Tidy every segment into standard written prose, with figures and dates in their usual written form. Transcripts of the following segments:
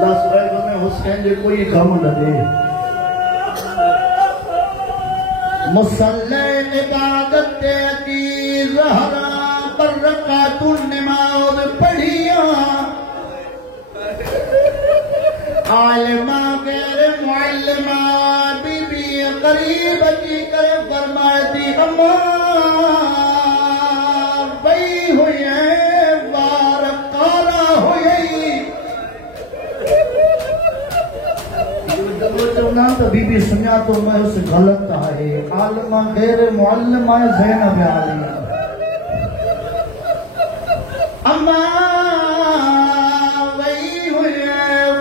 दस में हुसैन जे कोई कम न दे मुसल्ले इबादत दी ज़हरा बरकातुन नमाज पढ़िया आलिमा गैर मुअल्लिमा बीबी करीब की करे फरमाती अम्मा बई हुई है वार काला हुई ना तो बीबी सुना तो मैं उसे गलत है आलिमा गैर मुअल्लिमा ज़ैनब आलिया अम्मा वही हुई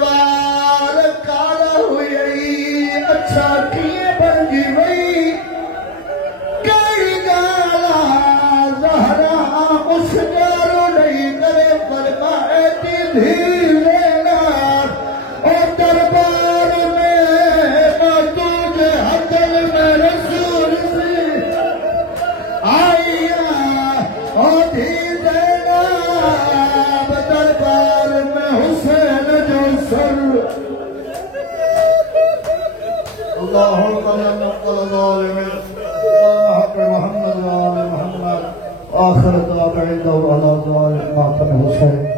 वार काला हुई अच्छा किए बन जी वही कई गाला ज़हरा उस गारो नहीं करे फरमाए धीरे और दरबार में तुझे हदल में रसूल से आया और धीरे दरबार में हुसैन जो सर अल्लाह मोहम्मद आखिर हुसैन